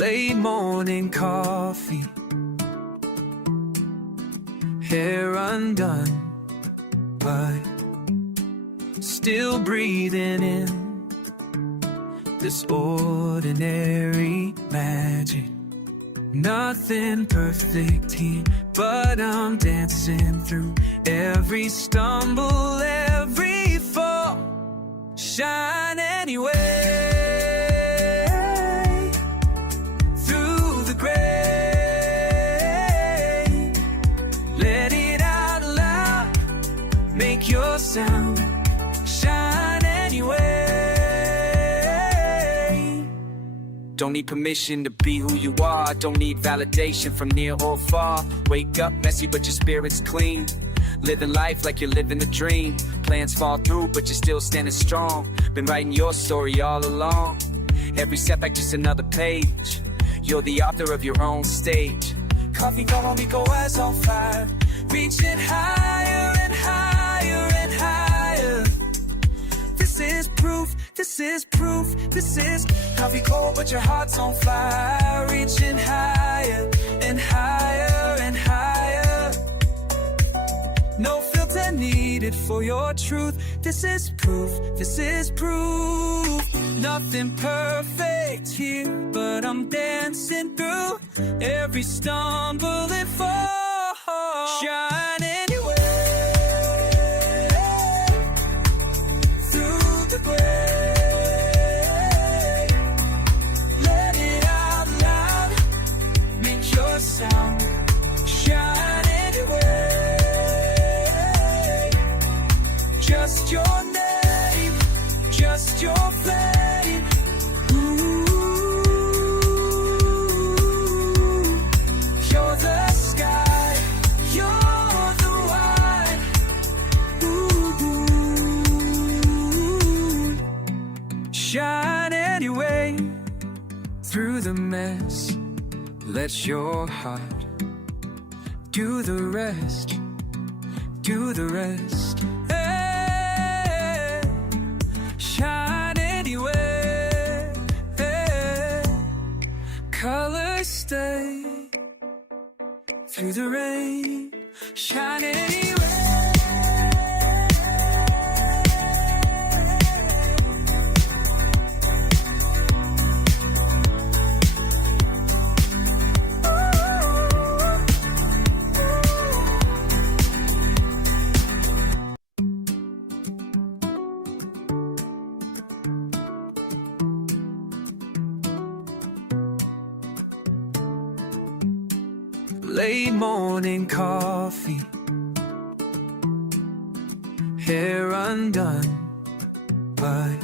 Late morning coffee, hair undone, but still breathing in this ordinary magic. Nothing perfect here, but I'm dancing through every stumble, every fall. Shine anyway. Make your sound shine anyway. Don't need permission to be who you are. Don't need validation from near or far. Wake up messy but your spirit's clean. Living life like you're living a dream. Plans fall through but you're still standing strong. Been writing your story all along. Every setback just another page. You're the author of your own stage. Coffee gon' make go eyes on fire. Reaching higher and higher and higher. This is proof, this is proof, this is coffee cold but your heart's on fire. Reaching higher and higher and higher. No filter needed for your truth. This is proof, this is proof. Nothing perfect here, but I'm dancing through every stumble and fall. Shine anyway. Through the gray. Let it out loud. Make your sound. Shine anyway. Just your name. Just your flame. Ooh. You're the sky. You're the wine. Ooh. Shine anyway. Through the mess, let your heart do the rest. Do the rest. Hey. Shine anyway. Hey. Colors stay through the rain. Shine anyway. Late morning coffee, hair undone, but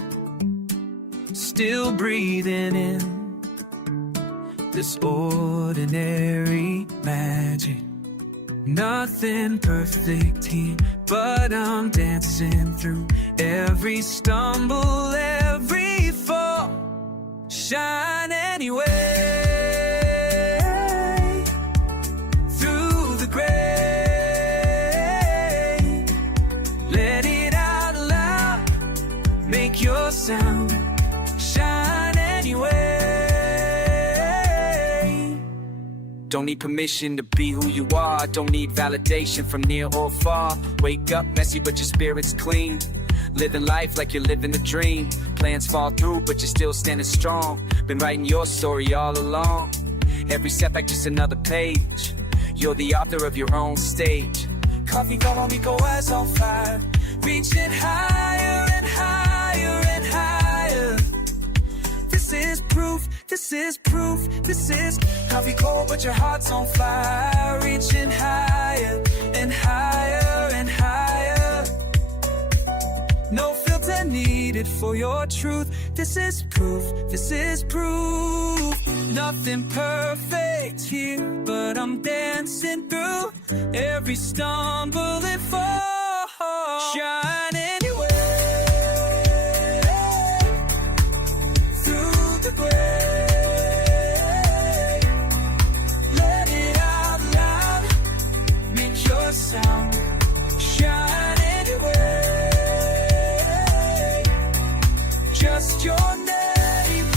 still breathing in this ordinary magic. Nothing perfect here, but I'm dancing through every stumble, every fall. Shine anyway. Make your sound shine anyway. Don't need permission to be who you are. Don't need validation from near or far. Wake up messy but your spirit's clean. Living life like you're living a dream. Plans fall through but you're still standing strong. Been writing your story all along. Every setback just another page. You're the author of your own stage. Coffee gon' make go eyes on fire. Reaching higher and higher and higher. This is proof, this is proof, this is coffee cold but your heart's on fire. Reaching higher and higher and higher. No filter needed for your truth. This is proof, this is proof. Nothing perfect here, but I'm dancing through every stumble and fall. Shine anyway. Through the gray. Let it out loud. Make your sound. Shine anyway. Just your name.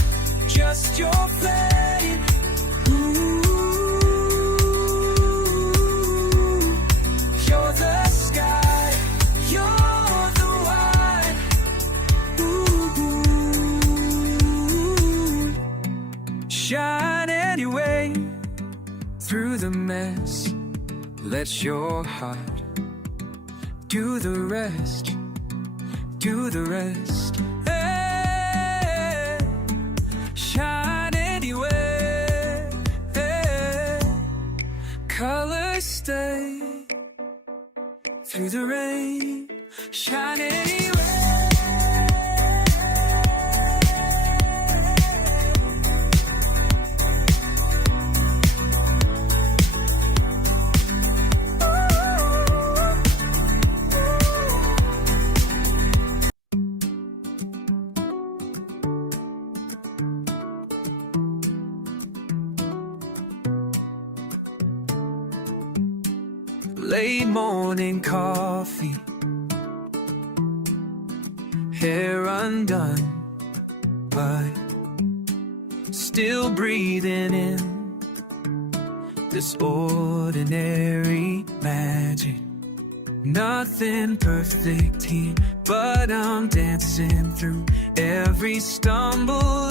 Just your flame. Let your heart do the rest, do the rest. Hey, shine anywhere. Hey, colors stay through the rain. Shine anywhere. Late morning coffee, hair undone, but still breathing in this ordinary magic. Nothing perfect here, but I'm dancing through every stumble.